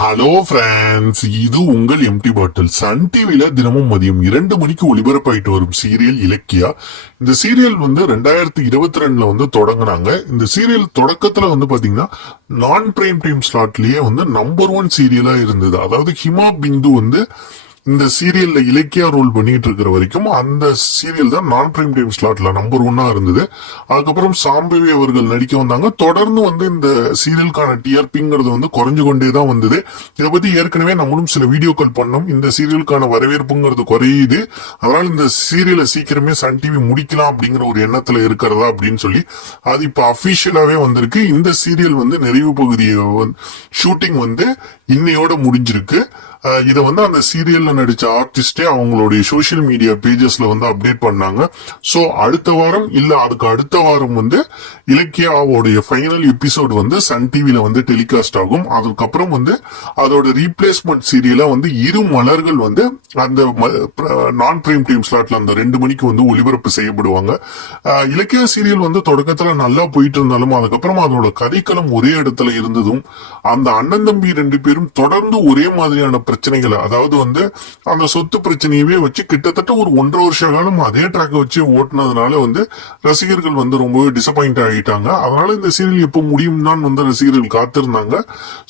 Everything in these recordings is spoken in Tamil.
ஹலோ ஃப்ரெண்ட்ஸ், இது உங்கள் எம்டி பாட்டில். சன் டிவில தினமும் மதியம் 2 மணிக்கு ஒளிபரப்பாயிட்டு வரும் சீரியல் இலக்கியா. இந்த சீரியல் 2022 வந்து தொடங்கினாங்க. இந்த சீரியல் தொடக்கத்துல பாத்தீங்கன்னா நான் பிரைம் டைம் ஸ்லாட்லயே நம்பர் 1 சீரியலா இருந்தது. அதாவது ஹிமா பிந்து இந்த சீரியல்ல இலக்கியா ரோல் பண்ணிட்டு இருக்கிற வரைக்கும் அந்த சீரியல் தான் நான் பிரைம் டைம் ஸ்லாட்ல நம்பர் 1 இருந்தது. அதுக்கப்புறம் சாம்பவி அவர்கள் நடிக்க வந்தாங்க. தொடர்ந்து இந்த சீரியலுக்கான டிஆர்பிங்கிறது குறைஞ்சு கொண்டே தான் வந்தது. இதை பத்தி ஏற்கனவே நம்மளும் சில வீடியோக்கள் பண்ணோம். இந்த சீரியலுக்கான வரவேற்புங்கிறது குறையுது, அதனால இந்த சீரியலை சீக்கிரமே சன் டிவி முடிக்கலாம் அப்படிங்கிற ஒரு எண்ணத்துல இருக்கிறதா அப்படின்னு சொல்லி அது இப்ப அபிஷியலாவே வந்திருக்கு. இந்த சீரியல் நிறைவு பகுதியை ஷூட்டிங் இன்னையோட முடிஞ்சிருக்கு. இதை அந்த சீரியல்ல நடிச்ச ஆர்டிஸ்டே அவங்களுடைய சோசியல் மீடியா பேஜஸ்ல அப்டேட் பண்ணாங்க. சோ அடுத்த வாரம் இல்ல அதுக்கு அடுத்த வாரம் இலக்கியாவோடைய ஃபைனல் எபிசோட் சன் டிவில டெலிகாஸ்ட் ஆகும். அதுக்கப்புறம் அதோட ரீப்ளேஸ்மெண்ட் சீரியலா இரு மலர்கள் அந்த நான் பிரைம் டைம் ஸ்லாட்ல அந்த 2 மணிக்கு ஒளிபரப்பு செய்யப்படுவாங்க. இலக்கியா சீரியல் தொடக்கத்துல நல்லா போயிட்டு இருந்தாலும் அதுக்கப்புறம் அதோட கதைக்களம் ஒரே இடத்துல இருந்ததும் அந்த அண்ணன் தம்பி 2 பேரும் தொடர்ந்து ஒரே மாதிரியான பிரச்சனைகளை, அதாவது அந்த சொத்து பிரச்சனையவே வச்சு கிட்டத்தட்ட ஒரு 1.5 வருஷ காலம் அதே ட்ராக் வச்சு ஓட்டுனதுனால ரசிகர்கள் ரொம்பவே டிசப்பாயிண்ட் ஆகிட்டாங்க. அதனால இந்த சீரியல் எப்போ முடியும் தான் ரசிகர்கள் காத்திருந்தாங்க.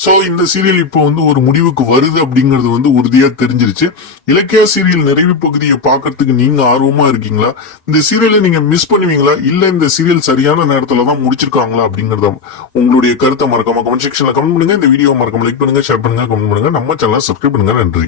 சோ இந்த சீரியல் இப்போ ஒரு முடிவுக்கு வருது அப்படிங்கிறது உறுதியா தெரிஞ்சிருச்சு. இலக்கியா சீரியல் நிறைவு பகுதியை பாக்குறதுக்கு நீங்க ஆர்வமா இருக்கீங்களா? இந்த சீரியலை நீங்க மிஸ் பண்ணுவீங்களா, இல்ல இந்த சீரியல் சரியான நேரத்துல தான் முடிச்சிருக்காங்களா அப்படிங்கறத உங்களுடைய கருத்தை மறக்காம கமெண்ட் செக்ஷன்ல கமெண்ட் பண்ணுங்க. இந்த வீடியோ மறக்காம லைக் பண்ணுங்க, ஷேர் பண்ணுங்க, கமெண்ட் பண்ணுங்க. நம்ம சேனலை சப்ஸ்கிரைப் பண்ணுங்க. நன்றி.